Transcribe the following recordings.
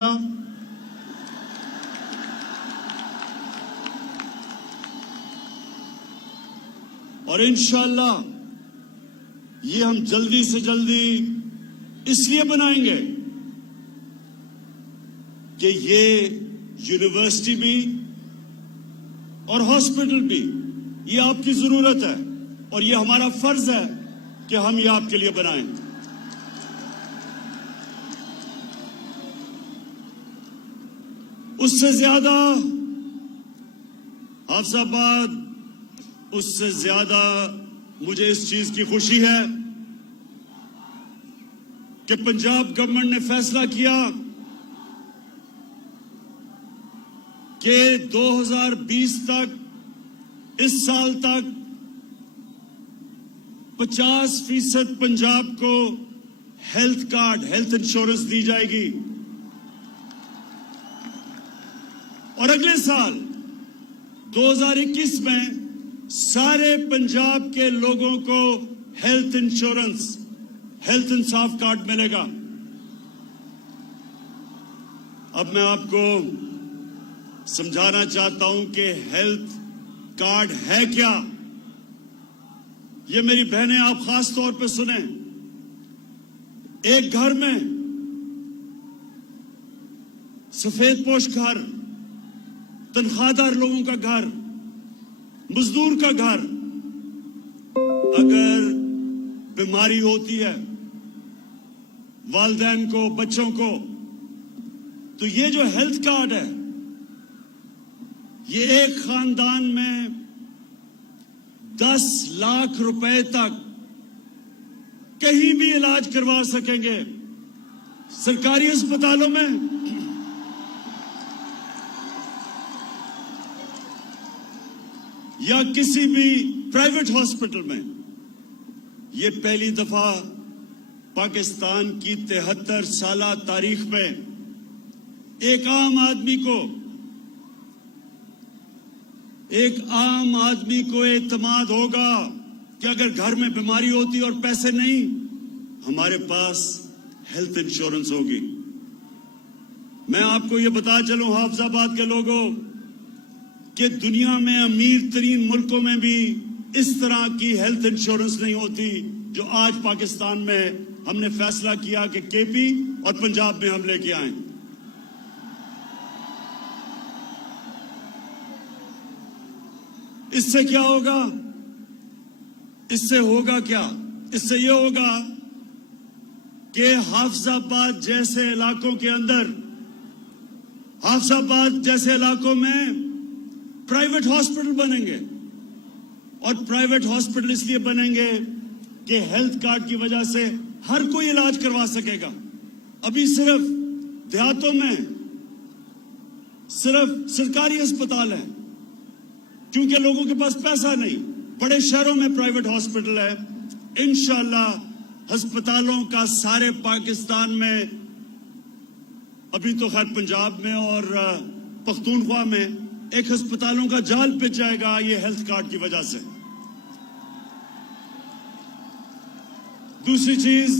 اور انشاءاللہ یہ ہم جلدی سے جلدی اس لیے بنائیں گے کہ یہ یونیورسٹی بھی اور ہاسپٹل بھی یہ آپ کی ضرورت ہے اور یہ ہمارا فرض ہے کہ ہم یہ آپ کے لیے بنائیں. اس سے زیادہ حافظ آباد، اس سے زیادہ مجھے اس چیز کی خوشی ہے کہ پنجاب گورنمنٹ نے فیصلہ کیا کہ 2020 تک، اس سال تک 50% پنجاب کو ہیلتھ کارڈ، ہیلتھ انشورنس دی جائے گی اور اگلے سال 2021 میں سارے پنجاب کے لوگوں کو ہیلتھ انشورنس، ہیلتھ انصاف کارڈ ملے گا. اب میں آپ کو سمجھانا چاہتا ہوں کہ ہیلتھ کارڈ ہے کیا. یہ میری بہنیں آپ خاص طور پہ سنیں. ایک گھر میں سفید پوش گھر، تنخواہ دار لوگوں کا گھر، مزدور کا گھر، اگر بیماری ہوتی ہے والدین کو، بچوں کو، تو یہ جو ہیلتھ کارڈ ہے یہ ایک خاندان میں 10 لاکھ روپے تک کہیں بھی علاج کروا سکیں گے. سرکاری اسپتالوں میں یا کسی بھی پرائیویٹ ہاسپٹل میں. یہ پہلی دفعہ پاکستان کی 73 سالہ تاریخ میں ایک عام آدمی کو اعتماد ہوگا کہ اگر گھر میں بیماری ہوتی اور پیسے نہیں، ہمارے پاس ہیلتھ انشورنس ہوگی. میں آپ کو یہ بتا چلوں حافظ آباد کے لوگوں کہ دنیا میں امیر ترین ملکوں میں بھی اس طرح کی ہیلتھ انشورنس نہیں ہوتی جو آج پاکستان میں ہم نے فیصلہ کیا کہ کے پی اور پنجاب میں ہم لے کے آئیں. اس سے کیا ہوگا؟ اس سے ہوگا کیا؟ اس سے یہ ہوگا کہ حافظ آباد جیسے علاقوں کے اندر، حافظ آباد جیسے علاقوں میں پرائیویٹ ہاسپٹل بنیں گے. اور پرائیویٹ ہاسپٹل اس لیے بنیں گے کہ ہیلتھ کارڈ کی وجہ سے ہر کوئی علاج کروا سکے گا. ابھی صرف دیہاتوں میں صرف سرکاری اسپتال ہیں کیونکہ لوگوں کے پاس پیسہ نہیں. بڑے شہروں میں پرائیویٹ ہاسپٹل ہے. انشاءاللہ ہسپتالوں کا سارے پاکستان میں، ابھی تو خیر پنجاب میں اور پختونخوا میں ایک ہسپتالوں کا جال پچ جائے گا یہ ہیلتھ کارڈ کی وجہ سے. دوسری چیز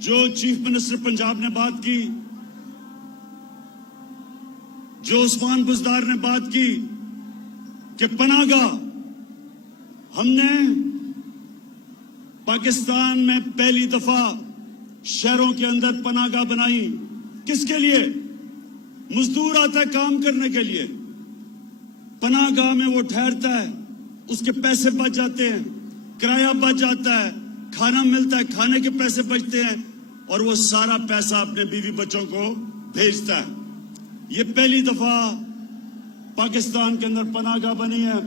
جو چیف منسٹر پنجاب نے بات کی، جو عثمان بزدار نے بات کی کہ پناہ گاہ، ہم نے پاکستان میں پہلی دفعہ شہروں کے اندر پناہ گاہ بنائی. کس کے لیے؟ مزدور آتا ہے کام کرنے کے لیے، پناہ گاہ میں وہ ٹھہرتا ہے، اس کے پیسے بچ جاتے ہیں، کرایہ بچ جاتا ہے، کھانا ملتا ہے، کھانے کے پیسے بچتے ہیں اور وہ سارا پیسہ اپنے بیوی بچوں کو بھیجتا ہے. یہ پہلی دفعہ پاکستان کے اندر پناہ گاہ بنی ہے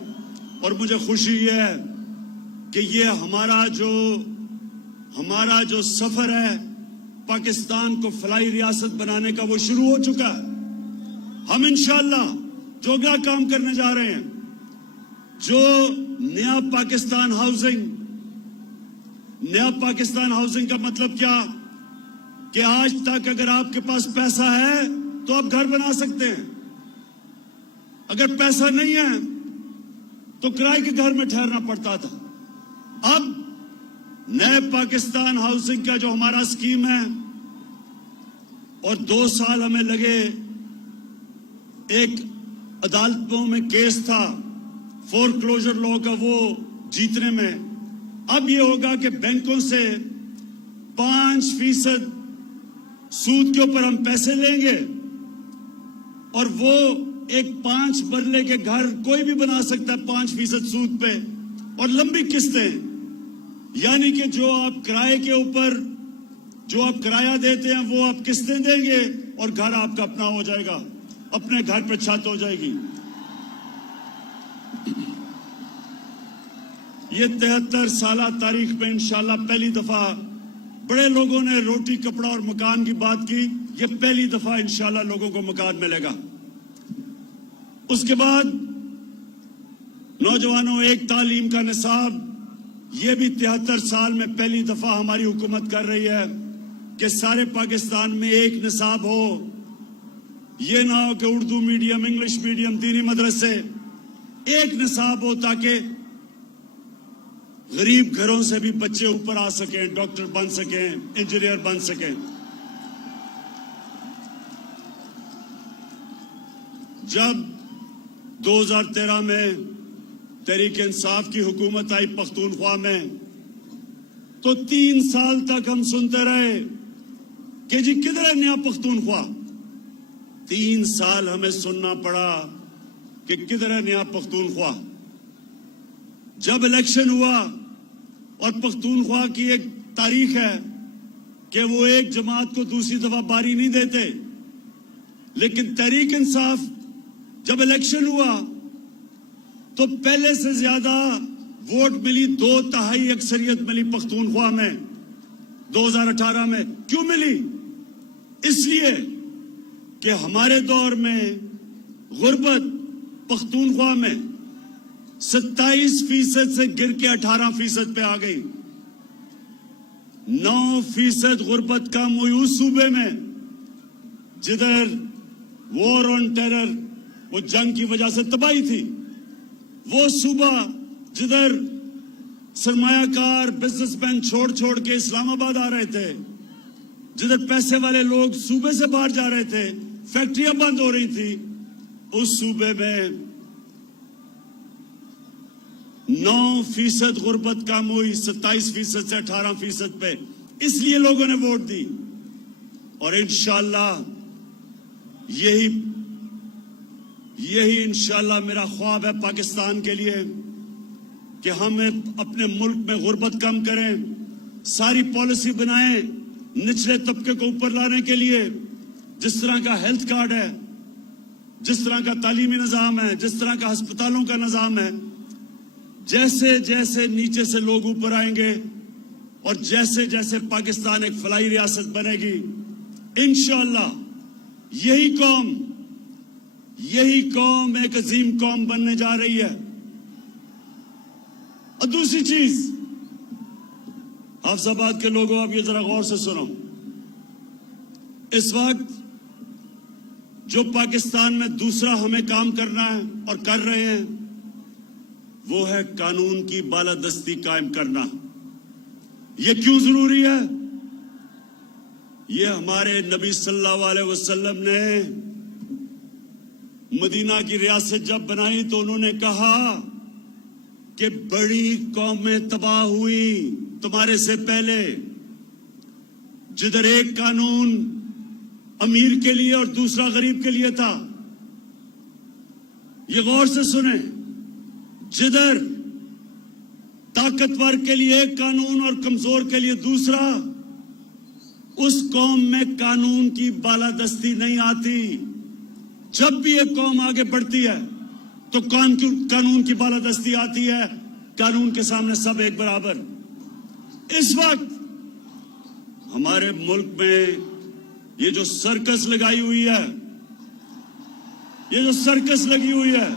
اور مجھے خوشی یہ ہے کہ یہ ہمارا جو سفر ہے پاکستان کو فلاحی ریاست بنانے کا وہ شروع ہو چکا ہے. ہم انشاءاللہ جو اگلا کام کرنے جا رہے ہیں، جو نیا پاکستان ہاؤسنگ کا مطلب کیا کہ آج تک اگر آپ کے پاس پیسہ ہے تو آپ گھر بنا سکتے ہیں، اگر پیسہ نہیں ہے تو کرائے کے گھر میں ٹھہرنا پڑتا تھا. اب نئے پاکستان ہاؤسنگ کا جو ہمارا اسکیم ہے اور 2 سال ہمیں لگے ایک عدالتوں میں کیس تھا فور کلوجر لا کا وہ جیتنے میں. اب یہ ہوگا کہ بینکوں سے 5% سود کے اوپر ہم پیسے لیں گے اور وہ ایک 5 مرلے کے گھر کوئی بھی بنا سکتا ہے 5% سود پہ اور لمبی قسطیں. یعنی کہ جو آپ کرائے کے اوپر جو آپ کرایہ دیتے ہیں وہ آپ قسطیں دیں گے اور گھر آپ کا اپنا ہو جائے گا, اپنے گھر پہ چھت ہو جائے گی. یہ 73 سالہ تاریخ میں انشاءاللہ پہلی دفعہ, بڑے لوگوں نے روٹی کپڑا اور مکان کی بات کی, یہ پہلی دفعہ انشاءاللہ لوگوں کو مکان ملے گا. اس کے بعد نوجوانوں ایک تعلیم کا نصاب, یہ بھی 73 سال میں پہلی دفعہ ہماری حکومت کر رہی ہے کہ سارے پاکستان میں ایک نصاب ہو. یہ نہ ہو کہ اردو میڈیم, انگلش میڈیم, دینی مدرسے, ایک نصاب ہو تاکہ غریب گھروں سے بھی بچے اوپر آ سکیں, ڈاکٹر بن سکیں, انجینئر بن سکیں. جب 2013 میں تحریک انصاف کی حکومت آئی پختونخوا میں, تو 3 سال تک ہم سنتے رہے کہ جی کدھر ہے نیا پختونخوا. 3 سال ہمیں سننا پڑا کہ کدھر ہے نیا پختونخوا. جب الیکشن ہوا, اور پختونخوا کی ایک تاریخ ہے کہ وہ ایک جماعت کو دوسری دفعہ باری نہیں دیتے, لیکن تحریک انصاف جب الیکشن ہوا تو پہلے سے زیادہ ووٹ ملی, 2/3 اکثریت ملی پختونخوا میں 2018 میں. کیوں ملی؟ اس لیے کہ ہمارے دور میں غربت پختونخوا میں 27% سے گر کے 18% پہ آ گئی. 9% غربت کم ہوئی اس صوبے میں جدھر وار آن ٹیرر, وہ جنگ کی وجہ سے تباہی تھی. وہ صوبہ جدھر سرمایہ کار بزنس مین چھوڑ کے اسلام آباد آ رہے تھے, جدھر پیسے والے لوگ صوبے سے باہر جا رہے تھے, فیکٹریاں بند ہو رہی تھی, اس صوبے میں 9% غربت کم ہوئی 27% سے 18% پہ. اس لیے لوگوں نے ووٹ دی. اور انشاءاللہ یہی انشاءاللہ میرا خواب ہے پاکستان کے لیے کہ ہم اپنے ملک میں غربت کم کریں, ساری پالیسی بنائیں نچلے طبقے کو اوپر لانے کے لیے. جس طرح کا ہیلتھ کارڈ ہے, جس طرح کا تعلیمی نظام ہے, جس طرح کا ہسپتالوں کا نظام ہے, جیسے جیسے نیچے سے لوگ اوپر آئیں گے اور جیسے جیسے پاکستان ایک فلاحی ریاست بنے گی, انشاءاللہ یہی قوم ایک عظیم قوم بننے جا رہی ہے. اور دوسری چیز, حافظ آباد کے لوگوں اب یہ ذرا غور سے سنو. اس وقت جو پاکستان میں دوسرا ہمیں کام کرنا ہے اور کر رہے ہیں وہ ہے قانون کی بالادستی قائم کرنا. یہ کیوں ضروری ہے؟ یہ ہمارے نبی صلی اللہ علیہ وسلم نے مدینہ کی ریاست جب بنائی تو انہوں نے کہا کہ بڑی قومیں تباہ ہوئی تمہارے سے پہلے, جدھر ایک قانون امیر کے لیے اور دوسرا غریب کے لیے تھا. یہ غور سے سنیں, جدھر طاقتور کے لیے ایک قانون اور کمزور کے لیے دوسرا, اس قوم میں قانون کی بالادستی نہیں آتی. جب بھی ایک قوم آگے بڑھتی ہے تو قانون کی بالادستی آتی ہے, قانون کے سامنے سب ایک برابر. اس وقت ہمارے ملک میں یہ جو سرکس لگائی ہوئی ہے, یہ جو سرکس لگی ہوئی ہے,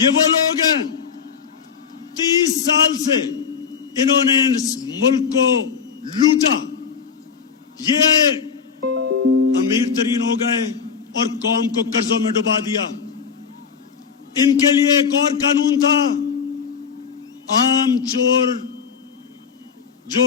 یہ وہ لوگ ہیں 30 سال سے انہوں نے اس ملک کو لوٹا. یہ امیر ترین ہو گئے اور قوم کو قرضوں میں ڈبا دیا. ان کے لیے ایک اور قانون تھا, عام چور جو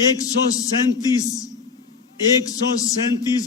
137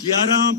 11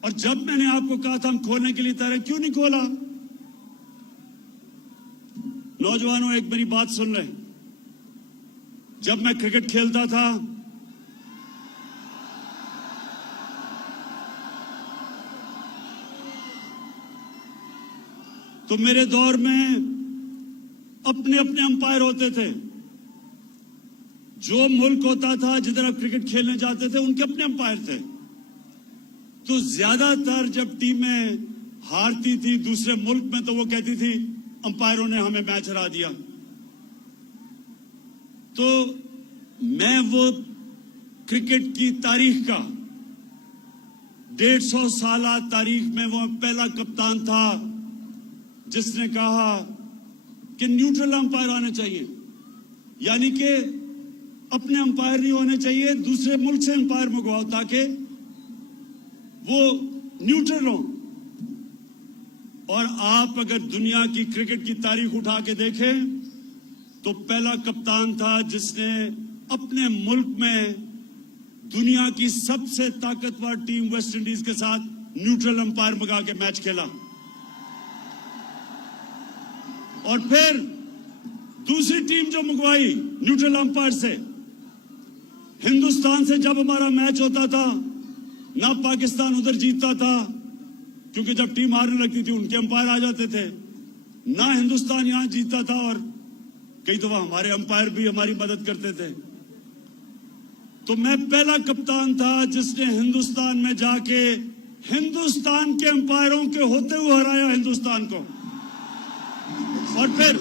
اور جب میں نے آپ کو کہا تھا ہم کھولنے کے لیے تیار ہیں، کیوں نہیں کھولا؟ نوجوانوں ایک میری بات سن لیں، جب میں کرکٹ کھیلتا تھا تو میرے دور میں اپنے اپنے امپائر ہوتے تھے. جو ملک ہوتا تھا جدھر آپ کرکٹ کھیلنے جاتے تھے ان کے اپنے امپائر تھے. تو زیادہ تر جب ٹیمیں ہارتی تھی دوسرے ملک میں تو وہ کہتی تھی امپائروں نے ہمیں میچ ہرا دیا. تو میں وہ کرکٹ کی تاریخ کا 150 سالہ تاریخ میں وہ پہلا کپتان تھا جس نے کہا کہ نیوٹرل امپائر آنے چاہیے، یعنی کہ اپنے امپائر نہیں ہونے چاہیے، دوسرے ملک سے امپائر منگواؤ تاکہ وہ نیوٹرل ہوں. اور آپ اگر دنیا کی کرکٹ کی تاریخ اٹھا کے دیکھیں تو پہلا کپتان تھا جس نے اپنے ملک میں دنیا کی سب سے طاقتور ٹیم ویسٹ انڈیز کے ساتھ نیوٹرل امپائر منگا کے میچ کھیلا. اور پھر دوسری ٹیم جو منگوائی نیوٹرل امپائر سے، ہندوستان سے جب ہمارا میچ ہوتا تھا نہ پاکستان ادھر جیتتا تھا کیونکہ جب ٹیم ہارنے لگتی تھی ان کے امپائر آ جاتے تھے، نہ ہندوستان یہاں جیتتا تھا اور کئی دفعہ ہمارے امپائر بھی ہماری مدد کرتے تھے. تو میں پہلا کپتان تھا جس نے ہندوستان میں جا کے ہندوستان کے امپائروں کے ہوتے ہوئے ہرایا ہندوستان کو. اور پھر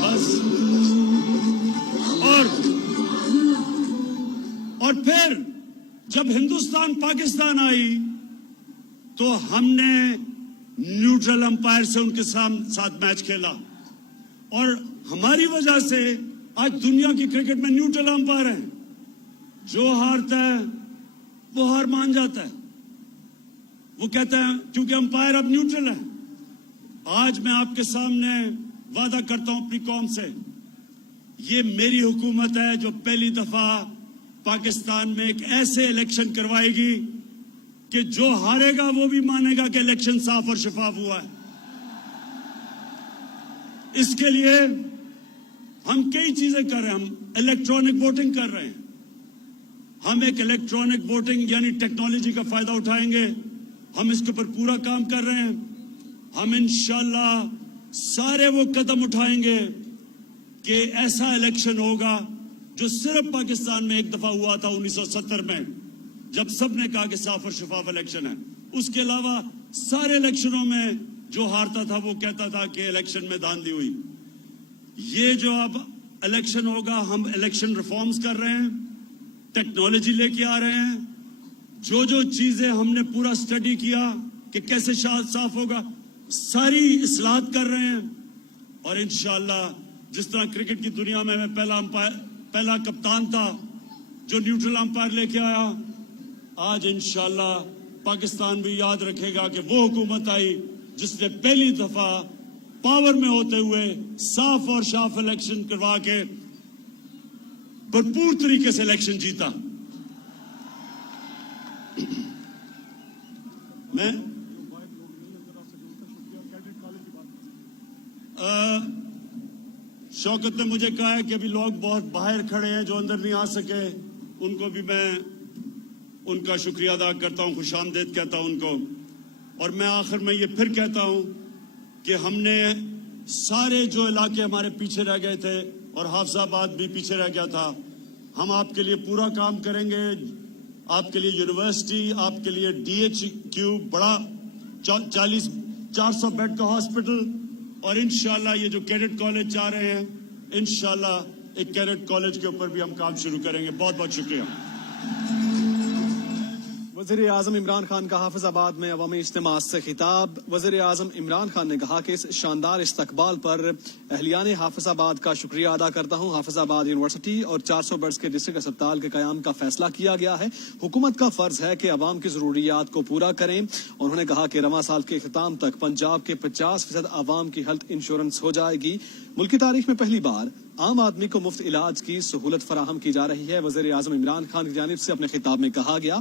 بس اور پھر جب ہندوستان پاکستان آئی تو ہم نے نیوٹرل امپائر سے ان کے ساتھ میچ کھیلا اور ہماری وجہ سے آج دنیا کی کرکٹ میں نیوٹرل امپائر ہیں. جو ہارتا ہے وہ ہار مان جاتا ہے، وہ کہتا ہے کیونکہ امپائر اب نیوٹرل ہے. آج میں آپ کے سامنے وعدہ کرتا ہوں اپنی قوم سے، یہ میری حکومت ہے جو پہلی دفعہ پاکستان میں ایک ایسے الیکشن کروائے گی کہ جو ہارے گا وہ بھی مانے گا کہ الیکشن صاف اور شفاف ہوا ہے. اس کے لیے ہم کئی چیزیں کر رہے ہیں. ہم الیکٹرانک ووٹنگ کر رہے ہیں. ہم ایک الیکٹرانک ووٹنگ یعنی ٹیکنالوجی کا فائدہ اٹھائیں گے. ہم اس کے اوپر پورا کام کر رہے ہیں. ہم انشاءاللہ سارے وہ قدم اٹھائیں گے کہ ایسا الیکشن ہوگا جو صرف پاکستان میں ایک دفعہ ہوا تھا 1970 میں جب سب نے کہا کہ صاف اور شفاف الیکشن ہے. اس کے علاوہ سارے الیکشنوں میں جو ہارتا تھا وہ کہتا تھا کہ الیکشن میں دھاندلی ہوئی. یہ جو اب الیکشن ہوگا ہم الیکشن ریفارمز کر رہے ہیں، ٹیکنالوجی لے کے آ رہے ہیں. جو چیزیں ہم نے پورا اسٹڈی کیا کہ کیسے صاف ہوگا ساری اصلاحات کر رہے ہیں. اور انشاءاللہ جس طرح کرکٹ کی دنیا میں پہلا کپتان تھا جو نیوٹرل امپائر لے کے آیا، آج انشاءاللہ پاکستان بھی یاد رکھے گا کہ وہ حکومت آئی جس نے پہلی دفعہ پاور میں ہوتے ہوئے صاف اور شاف الیکشن کروا کے بھرپور طریقے سے الیکشن جیتا. میں شوکت نے مجھے کہا ہے کہ ابھی لوگ بہت باہر کھڑے ہیں جو اندر نہیں آ سکے، ان کو بھی میں ان کا شکریہ ادا کرتا ہوں، خوش آمدید کہتا ہوں ان کو. اور میں آخر میں یہ پھر کہتا ہوں کہ ہم نے سارے جو علاقے ہمارے پیچھے رہ گئے تھے اور حافظ آباد بھی پیچھے رہ گیا تھا، ہم آپ کے لیے پورا کام کریں گے. آپ کے لیے یونیورسٹی، آپ کے لیے DHQ بڑا 400 بیڈ کا ہاسپٹل، اور انشاءاللہ یہ جو کیڈٹ کالج چاہ رہے ہیں انشاءاللہ ایک کیڈٹ کالج کے اوپر بھی ہم کام شروع کریں گے. بہت بہت شکریہ. وزیر اعظم عمران خان کا حافظ آباد میں عوامی اجتماع سے خطاب. وزیر اعظم عمران خان نے کہا کہ اس شاندار استقبال پر اہلیان حافظ آباد کا شکریہ ادا کرتا ہوں. حافظ آباد یونیورسٹی اور 400 بیڈز کے ڈسٹرکٹ اسپتال کے قیام کا فیصلہ کیا گیا ہے. حکومت کا فرض ہے کہ عوام کی ضروریات کو پورا کریں. انہوں نے کہا کہ رواں سال کے اختتام تک پنجاب کے 50% عوام کی ہیلتھ انشورنس ہو جائے گی. ملک کی تاریخ میں پہلی بار عام آدمی کو مفت علاج کی سہولت فراہم کی جا رہی ہے. وزیر اعظم عمران خان کی جانب سے اپنے خطاب میں کہا گیا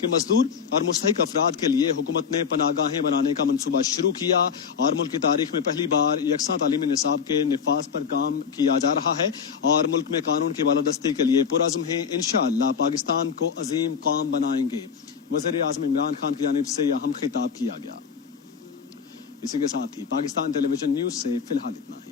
کہ مزدور اور مستحق افراد کے لیے حکومت نے پناہ گاہیں بنانے کا منصوبہ شروع کیا اور ملک کی تاریخ میں پہلی بار یکساں تعلیمی نصاب کے نفاذ پر کام کیا جا رہا ہے اور ملک میں قانون کی بالادستی کے لیے پرعزم ہیں. انشاءاللہ پاکستان کو عظیم قوم بنائیں گے. وزیر اعظم عمران خان کی جانب سے یہ اہم خطاب کیا گیا. اسی کے ساتھ ہی پاکستان ٹیلی ویژن نیوز سے فی الحال اتنا ہی.